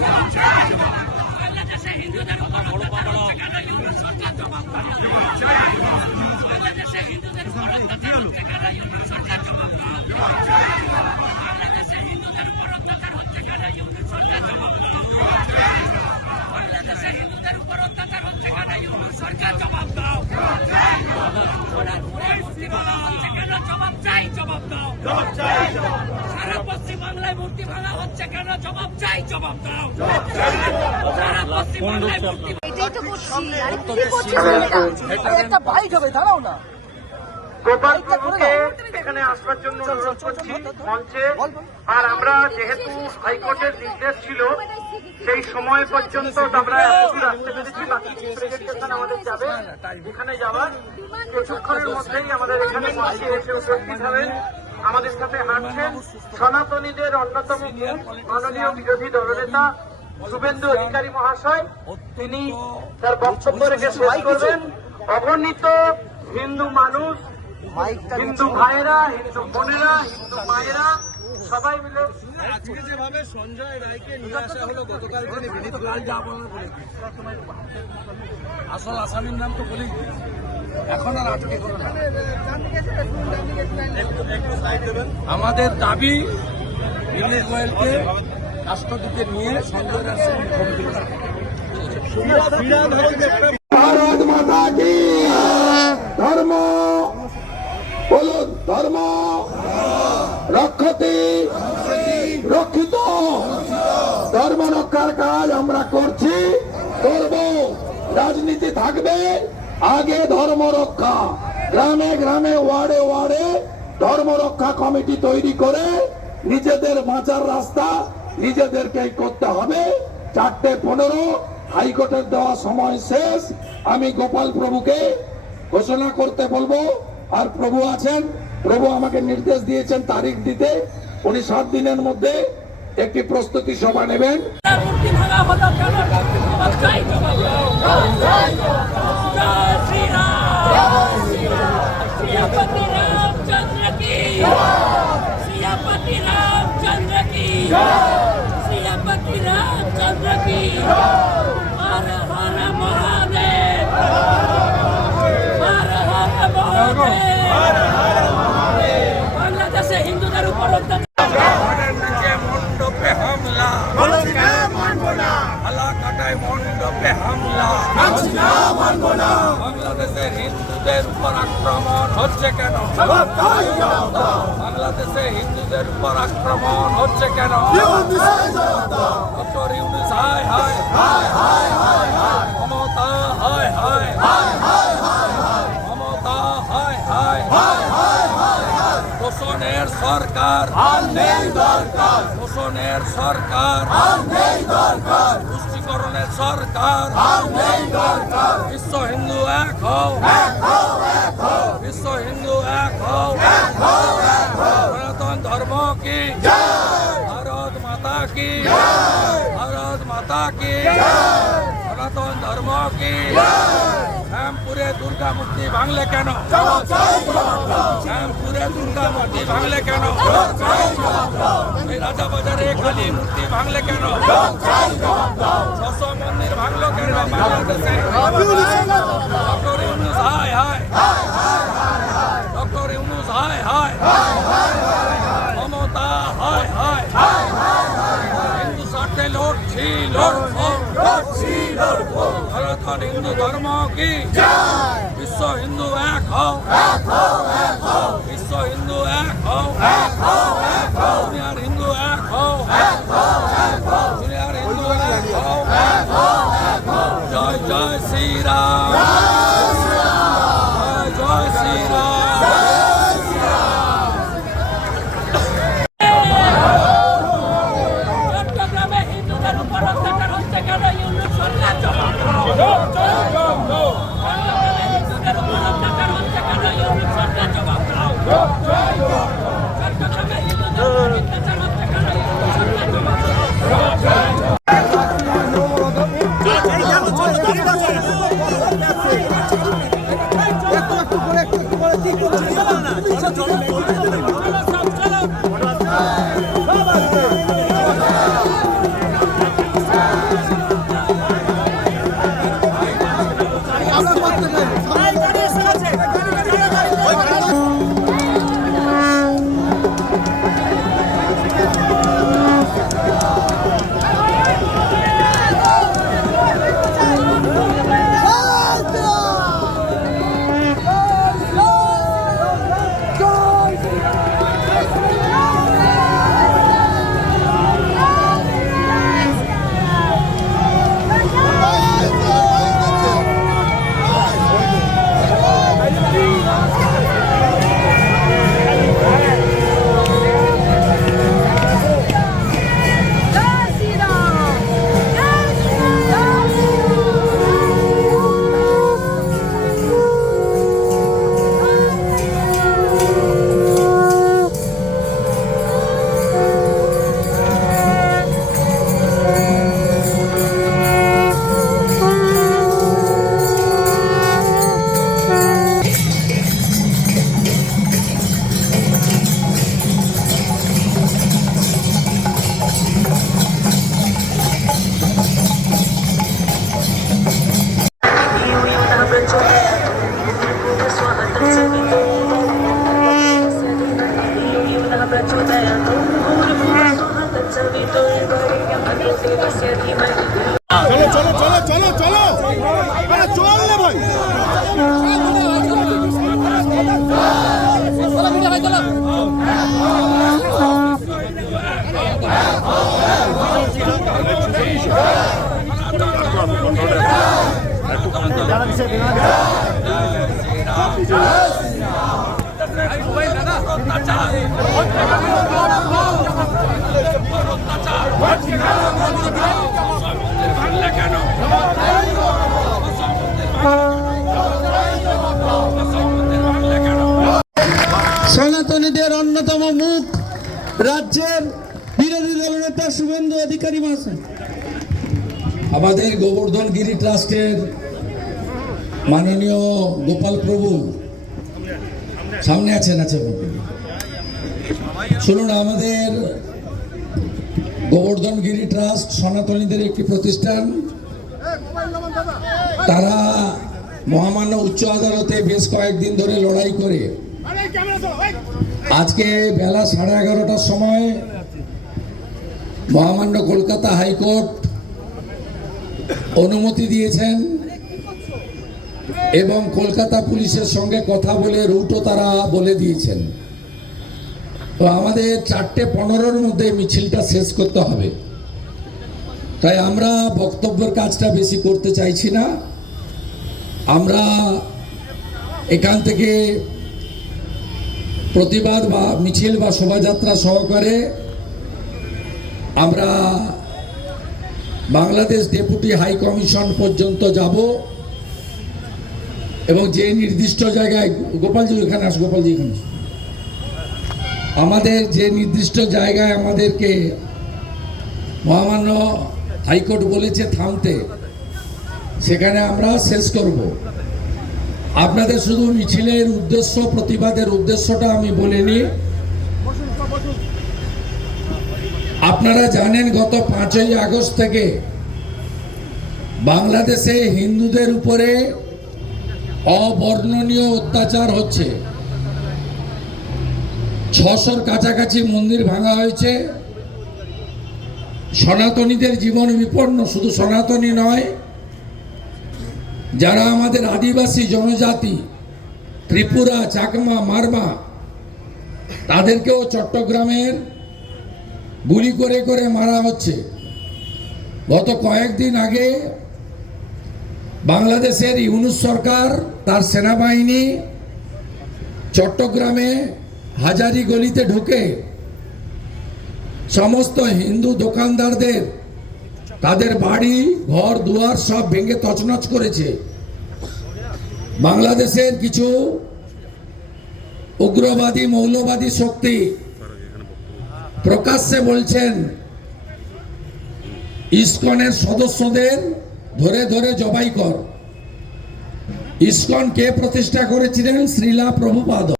সরকার জবাব দাও বাংলাদেশে হিন্দুদের উপর অত্যাচার হচ্ছে কেন ইউনুস সরকার জবাব দাও বাংলাদেশে হিন্দুদের উপর অত্যাচার হচ্ছে কেন ইউনুস সরকার জবাব দাও বাংলাদেশে হিন্দুদের উপর অত্যাচার হচ্ছে কেন ইউনুস সরকার জবাব দাও সোনারপুরে মূর্তি ভাঙা হচ্ছে কেন জবাব চাই জবাব দাও সারা পশ্চিম বাংলায় মূর্তি ভাঙা হচ্ছে কেন জবাব দাও। সারা পশ্চিম বাংলায় মূর্তি এটাই তো করছি। আরে কি করছিস একটা বাইক হবে দাঁড়াও না। গোপাল প্রভুকে এখানে আসবার জন্য অনুরোধ করছি মঞ্চে। আর আমরা যেহেতু হাইকোর্টের নির্দেশ ছিল সেই সময় পর্যন্ত আমরা আসতে পেরেছি বাকি প্রেজেন্টেশন আমাদের যাবে। এখানে যাওয়ার কিছুক্ষণের মধ্যেই আমাদের এখানে এসে উপস্থিত হবেন আমাদের সাথে হাঁটছেন সনাতনীদের অন্যতম মাননীয় বিরোধী দলনেতা শুভেন্দু অধিকারী মহাশয়। তিনি তার বক্তব্য রেখে শেষ করবেন। অগণিত হিন্দু মানুষ হিন্দু ভাইয়েরা হিন্দু বোনেরা হিন্দু মায়েরা সবাই মিলে আজকে যেভাবে সঞ্জয় রায়কে নিয়ে আসা হলো গতকাল আসল আসামির নাম তো বলি এখন আর আটকে আমাদের দাবি দিল্লি গোয়েলকে রাষ্ট্রদূতকে নিয়ে সঞ্জয় রায় ভারত মাতা কি? ধর্ম? বলুন ধর্ম? রক্ষিত? রক্ষার কাজ আমরা করছি, করব। রাজনীতি থাকবে, আগে ধর্ম রক্ষা। গ্রামে গ্রামে, ওয়ার্ডে ওয়ার্ডে ধর্ম রক্ষা কমিটি তৈরি করে নিজেদের বাঁচার রাস্তা নিজেদেরকেই করতে হবে। চারটে পনেরো, হাইকোর্টের দেওয়া সময় শেষ। আমি গোপাল প্রভুকে ঘোষণা করতে বলব। আর প্রভু আছেন। প্রভু আমাকে নির্দেশ দিয়েছেন তারিখ দিতে। উনি সাত দিনের মধ্যে একটি প্রস্তুতি সভা নেবেন। বাংলাদেশে হিন্দুদের উপর অত্যাচার নিচে মণ্ডপে হামলা হালাকাটায় মণ্ডপে হামলা বাংলাদেশের হিন্দুদের উপর আক্রমণ হচ্ছে কেন বাংলাদেশে হিন্দুদের উপর আক্রমণ হচ্ছে কেন ডক্টর ইউনুস হায় হায় মমতা হায় হায় মমতা হায় হায় শোষণের সরকার শোষণের সরকার পুষ্টিকরণের সরকার। বিশ্ব হিন্দু এক হও। বিশ্ব হিন্দু এক হও। সনাতন ধর্ম কি? ভারত মাতা কি? ভারত মাতা কি? সনাতন ধর্ম কি? শ্যামপুরে দুর্গা মূর্তি ভাঙলে কেন? শ্যামপুরে দুর্গা মূর্তি ভাঙলে কেন? রাজা বাজারে কালী মূর্তি ভাঙলে কেন? ছশো মন্দির ভাঙলো কেন? বাংলাদেশে ডক্টর ইউনুস হায় হায়। ডক্টর ইউনুস হায় হায়। মমতা হায় হায়। হিন্দু স্বার্থে লড়ছি লড়বো। সনাতন হিন্দু ধর্ম কি? বিশ্ব হিন্দু এক হও। বিশ্ব হিন্দু এক হও। Brava! চলো চলো চলো। চলো চলো আরে চল না ভাই ভাঙলে সনাতনীদের অন্যতম মুখ রাজ্যের বিরোধী দলনেতা শুভেন্দু অধিকারী মহাশয়। আমাদের গোবর্ধন গিরি ট্রাস্টের মাননীয় গোপাল প্রভু। সামনে আছেন আছে শুনুন, আমাদের গোবর্ধন গিরি ট্রাস্ট সনাতনীদের একটি প্রতিষ্ঠান। তারা মহামান্য উচ্চ আদালতে বেশ কয়েকদিন ধরে লড়াই করে। আজকে বেলা সাড়ে এগারোটার সময় মহামান্য কলকাতা হাইকোর্ট অনুমতি দিয়েছেন এবং কলকাতা পুলিশের সঙ্গে কথা বলে রুটও তারা বলে দিয়েছেন। তো আমাদের চারটে পনেরোর মধ্যে মিছিলটা শেষ করতে হবে তাই আমরা বক্তব্যের কাজটা বেশি করতে চাইছি না আমরা এখান থেকে প্রতিবাদ বা মিছিল বা শোভাযাত্রা সহকারে আমরা বাংলাদেশ ডেপুটি হাই কমিশন পর্যন্ত যাব এবং যে নির্দিষ্ট জায়গায়, গোপালজি, এখানে আস, গোপালজি, এখানে। আমাদের যে নির্দিষ্ট জায়গায় আমাদেরকে মহামান্য হাইকোর্ট বলেছে থামতে, সেখানে আমরা শেষ করব। আপনাদের শুধু মিছিলের উদ্দেশ্য, প্রতিবাদের উদ্দেশ্যটা আমি বলিনি আপনারা জানেন, গত পাঁচই আগস্ট থেকে বাংলাদেশে হিন্দুদের উপরে অবর্ণনীয় অত্যাচার হচ্ছে। ছশোর কাছাকাছি মন্দির ভাঙা হয়েছে। সনাতনীদের জীবন বিপন্ন, শুধু সনাতনী নয়, যারা আমাদের আদিবাসী জনজাতি, ত্রিপুরা, চাকমা, মারমা, তাদেরকেও চট্টগ্রামের গুলি করে করে মারা হচ্ছে। গত কয়েকদিন আগে বাংলাদেশের ইউনুস সরকার, তার সেনাবাহিনী চট্টগ্রামে হাজারি গলিতে ঢুকে সমস্ত হিন্দু দোকানদারদের তাদের বাড়ি, ঘর, দুয়ার সব ভেঙে তছনছ করেছে। বাংলাদেশের কিছু উগ্রবাদী, মৌলবাদী শক্তি প্রকাশ্যে বলছেন, ইসকনের সদস্যদের ধরে ধরে জবাই কর। ইসকন কে প্রতিষ্ঠা করেছিলেন? শ্রীলা প্রভুপাদ।